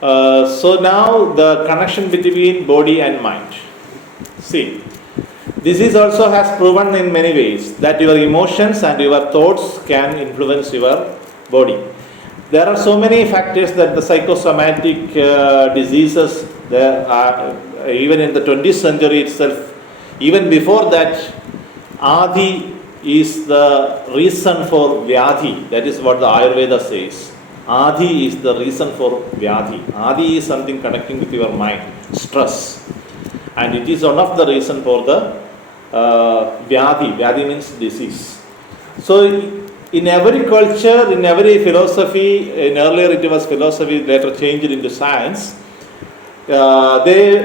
So now the connection between body and mind. See, this is also has proven in many ways that your emotions and your thoughts can influence your body. There are so many factors that the psychosomatic diseases there are even in the 20th century itself. Even before that, Adi is the reason for Vyadhi. That is what the Ayurveda says. Adi is the reason for Vyadhi. Adi is something connecting with your mind, stress. And it is one of the reason for the Vyadhi. Vyadhi means disease. So in every culture, in every philosophy, in earlier it was philosophy, later changed into science, they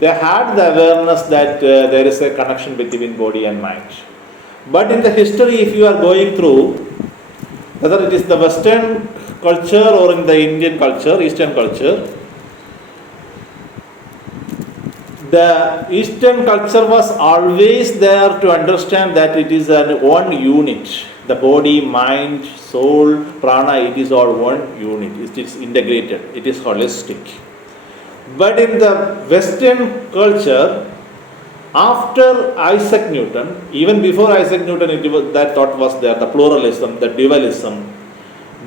had the awareness that there is a connection between body and mind. But in the history, if you are going through, whether it is the Western culture or in the Indian culture, Eastern culture, the Eastern culture was always there to understand that it is one unit. The body, mind, soul, prana, it is all one unit. It is integrated. It is holistic. But in the Western culture, after Isaac Newton, even before Isaac Newton, that thought was there, the pluralism, the dualism.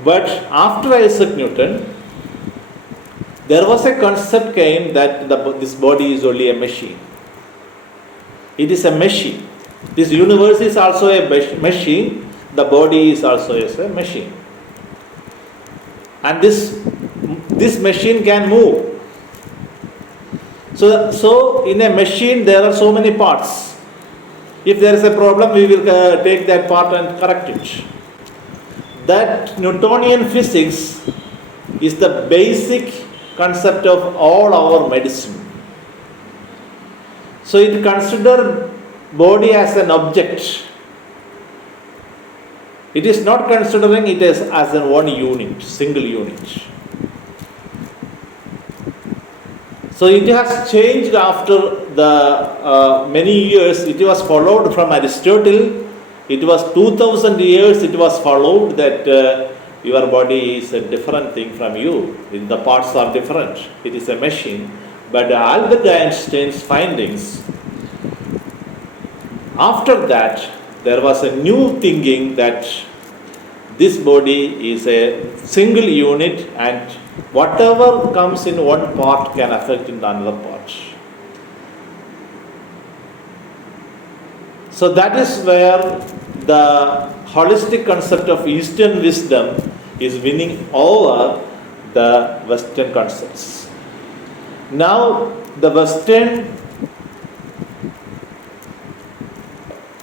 But after Isaac Newton, there was a concept came that this body is only a machine. It is a machine. This universe is also a machine. The body is also a machine. And this machine can move. So in a machine there are so many parts. If there is a problem, we will take that part and correct it. That Newtonian physics is the basic concept of all our medicine. So it considers body as an object. It is not considering it as a one unit, single unit. So it has changed after the many years. It was followed from Aristotle. It was 2000 years it was followed that your body is a different thing from you. The parts are different. It is a machine. But Albert Einstein's findings, after that, there was a new thinking that this body is a single unit and whatever comes in one part can affect in the another part. So that is where the holistic concept of Eastern wisdom is winning over the Western concepts. Now the Western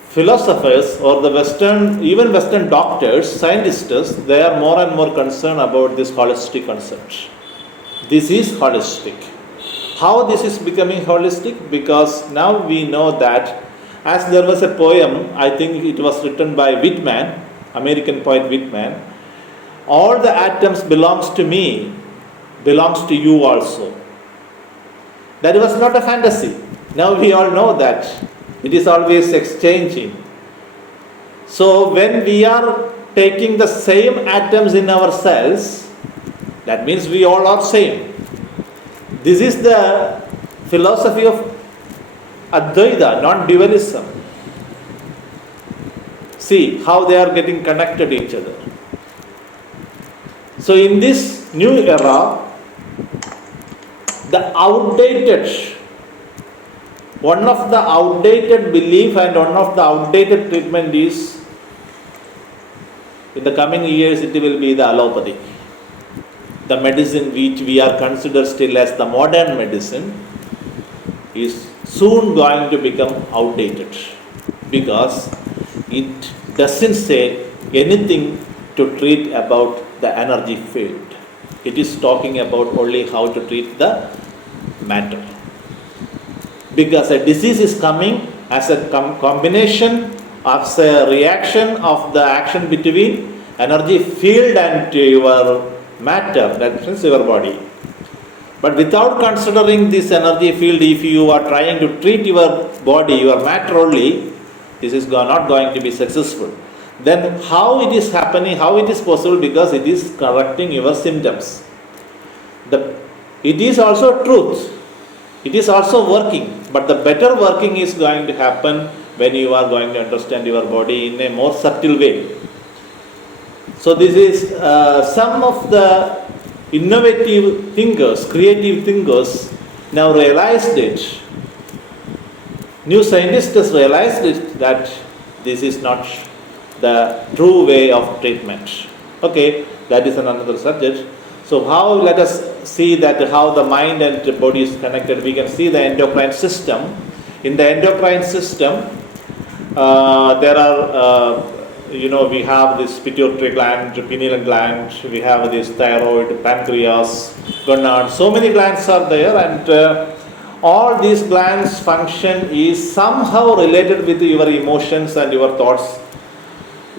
philosophers or the even Western doctors, scientists, they are more and more concerned about this holistic concept. This is holistic. How this is becoming holistic? Because now we know that, as there was a poem, I think it was written by Whitman, American poet Whitman, all the atoms belongs to me, belongs to you also. That was not a fantasy. Now we all know that. It is always exchanging. So when we are taking the same atoms in our cells, that means we all are same. This is the philosophy of Advaita, non-dualism. See how they are getting connected to each other. So in this new era, one of the outdated belief and one of the outdated treatment is, in the coming years it will be the allopathy. The medicine which we are considered still as the modern medicine is soon going to become outdated because it doesn't say anything to treat about the energy field. It is talking about only how to treat the matter. Because a disease is coming as a combination, as a reaction of the action between energy field and your matter, that means your body. But without considering this energy field, if you are trying to treat your body, your matter only, this is not going to be successful. Then how it is happening, how it is possible? Because it is correcting your symptoms. It is also truth. It is also working. But the better working is going to happen when you are going to understand your body in a more subtle way. So this is some of the innovative thinkers, creative thinkers now realized it. New scientists realized it that this is not the true way of treatment. Okay, that is another subject. So how, let us see that how the mind and the body is connected. We can see the endocrine system. In the endocrine system, there are, we have this pituitary gland, pineal gland, we have this thyroid, pancreas, gonad. So many glands are there, and all these glands function is somehow related with your emotions and your thoughts,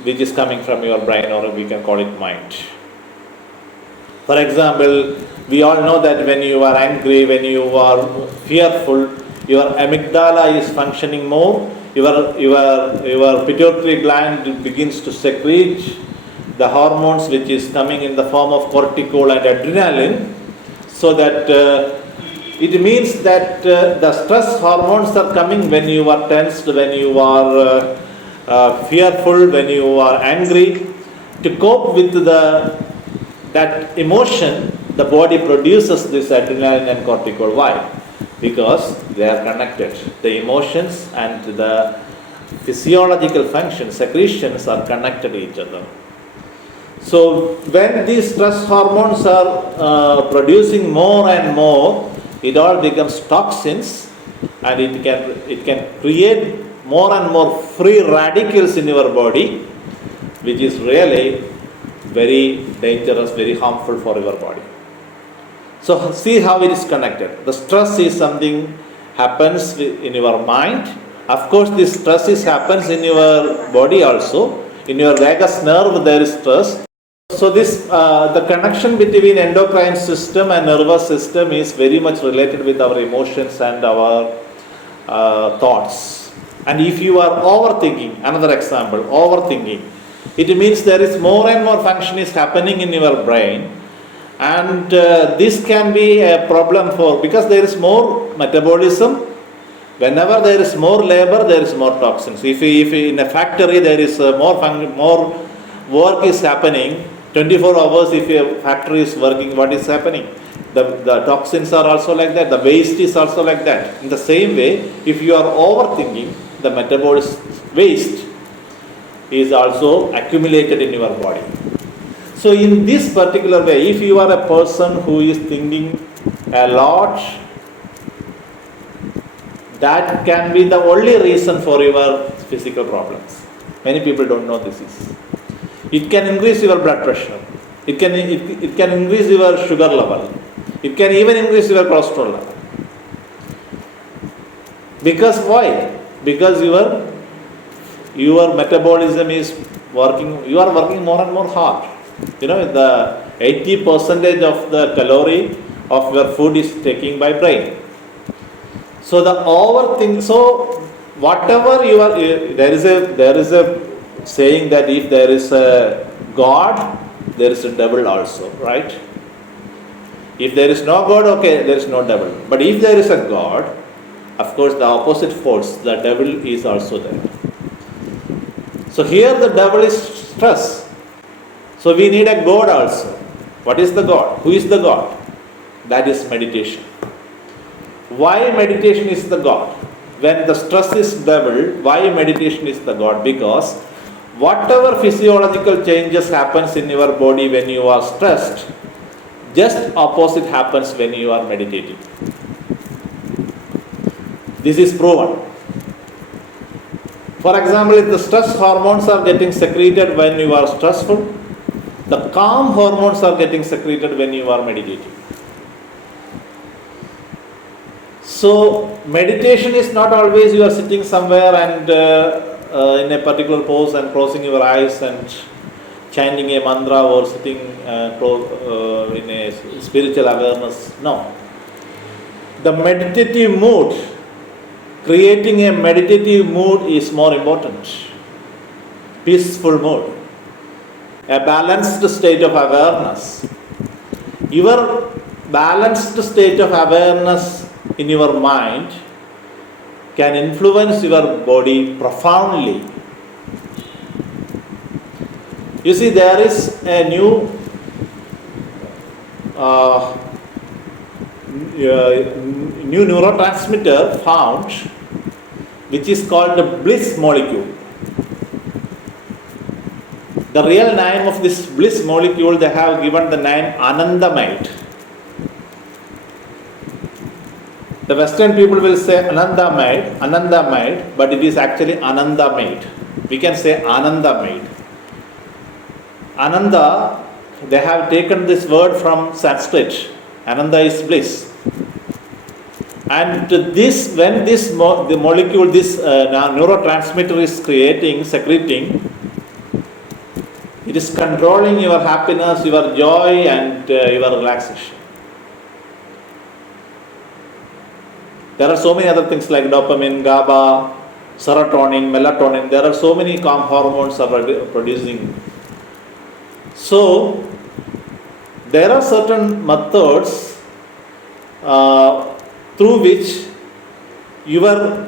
which is coming from your brain, or we can call it mind. For example, we all know that when you are angry, when you are fearful, your amygdala is functioning more. Your pituitary gland begins to secrete the hormones which is coming in the form of cortisol and adrenaline, so that it means that the stress hormones are coming when you are tensed, when you are fearful, when you are angry. To cope with that emotion, the body produces this adrenaline and cortisol. Why? Because they are connected. The emotions and the physiological functions, secretions are connected to each other. So when these stress hormones are producing more and more, it all becomes toxins, and it can create more and more free radicals in your body, which is really very dangerous, very harmful for your body. So see how it is connected. The stress is something happens in your mind. Of course, this stress happens in your body also. In your vagus nerve there is stress. So this the connection between endocrine system and nervous system is very much related with our emotions and our thoughts. And if you are overthinking, another example, overthinking, it means there is more and more function is happening in your brain, and this can be a problem because there is more metabolism. Whenever there is more labor, there is more toxins. If in a factory there is more work is happening, 24 hours if a factory is working, what is happening? The toxins are also like that, the waste is also like that. In the same way, if you are overthinking, the metabolism waste is also accumulated in your body. So in this particular way, if you are a person who is thinking a lot, that can be the only reason for your physical problems. Many people don't know this is. It can increase your blood pressure. It can increase your sugar level. It can even increase your cholesterol level. Because why? Because your metabolism is working, you are working more and more hard. The 80% of the calorie of your food is taken by brain. So so whatever you are, there is a saying that if there is a God, there is a devil also, right? If there is no God, okay, there is no devil. But if there is a God, of course the opposite force, the devil is also there. So here the devil is stress. So we need a God also. What is the God? Who is the God? That is meditation. Why meditation is the God? When the stress is devil, why meditation is the God? Because whatever physiological changes happens in your body when you are stressed, just opposite happens when you are meditating. This is proven. For example, if the stress hormones are getting secreted when you are stressful, the calm hormones are getting secreted when you are meditating. So meditation is not always you are sitting somewhere and in a particular pose and closing your eyes and chanting a mantra or sitting in a spiritual awareness. No. The meditative mood, creating a meditative mood is more important. Peaceful mood. A balanced state of awareness. Your balanced state of awareness in your mind can influence your body profoundly. You see, there is a new neurotransmitter found, which is called the bliss molecule. The real name of this bliss molecule, they have given the name Anandamide. The Western people will say Anandamide, but it is actually Anandamide. We can say Anandamide. Ananda, they have taken this word from Sanskrit. Ananda is bliss. And this, when the molecule, this neurotransmitter is secreting, it is controlling your happiness, your joy, and your relaxation. There are so many other things like dopamine, GABA, serotonin, melatonin. There are so many calm hormones are producing. So, there are certain methods through which your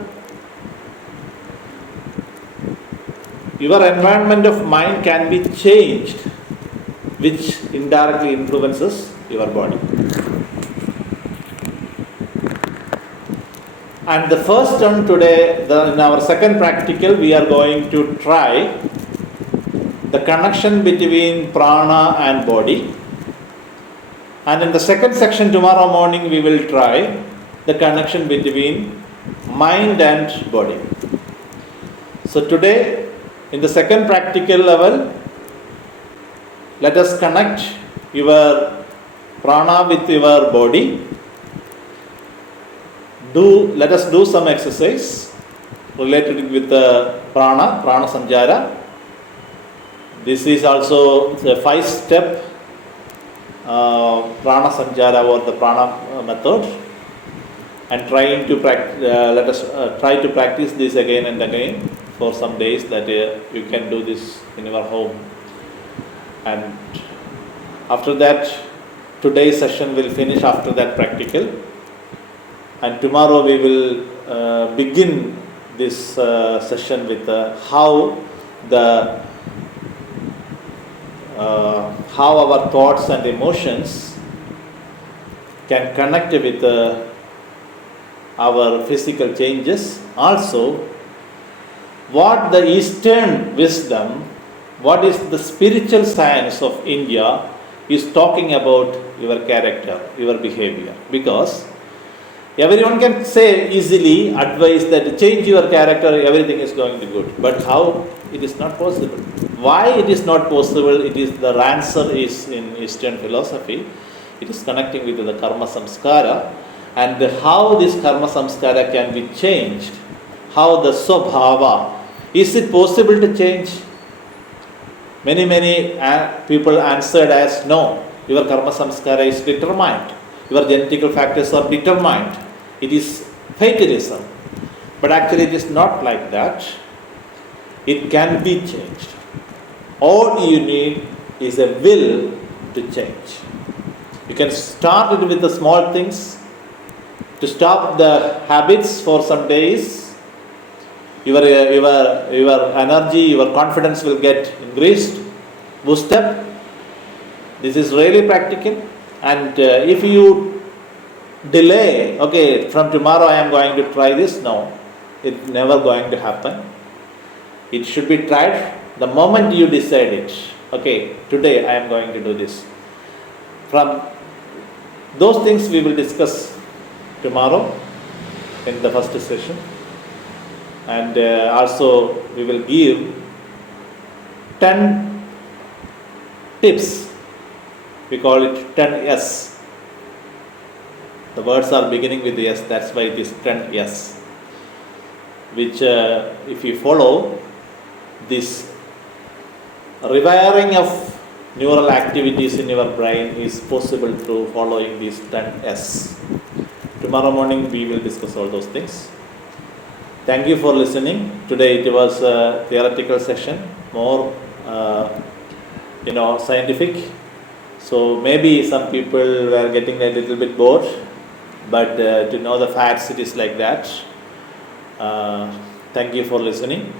environment of mind can be changed, which indirectly influences your body. And the first one today, in our second practical, we are going to try the connection between prana and body. And in the second section tomorrow morning, we will try the connection between mind and body. So today, in the second practical level, let us connect your prana with your body. Let us do some exercise related with the prana sanjara. This is also a 5-step prana sanjara or the prana method, and let us try to practice this again and again for some days, that you can do this in your home. And after that, today's session will finish after that practical, and tomorrow we will begin this session with how our thoughts and emotions can connect with our physical changes. Also, what the Eastern wisdom, what is the spiritual science of India is talking about your character, your behavior. Because everyone can say easily, advise that change your character, everything is going to be good. But how? It is not possible. Why it is not possible? The answer is in Eastern philosophy. It is connecting with the karma samskara, and how this karma samskara can be changed. How the swabhava, is it possible to change? Many people answered as no. Your karma samskara is determined. Your genetical factors are determined. It is fatalism. But actually it is not like that. It can be changed. All you need is a will to change. You can start it with the small things, to stop the habits for some days. Your energy, your confidence will get increased, boost up. This is really practical. And if you delay, okay, from tomorrow I am going to try this, no, it's never going to happen. It should be tried the moment you decide it. Okay, today I am going to do this. From those things we will discuss tomorrow in the first session. And also we will give 10 tips. We call it 10 yes. The words are beginning with yes, that's why it is 10 yes. Which if you follow, this rewiring of neural activities in your brain is possible through following these 10 S. Tomorrow morning we will discuss all those things. Thank you for listening. Today it was a theoretical session, more scientific. So maybe some people were getting a little bit bored, but to know the facts, it is like that. Thank you for listening.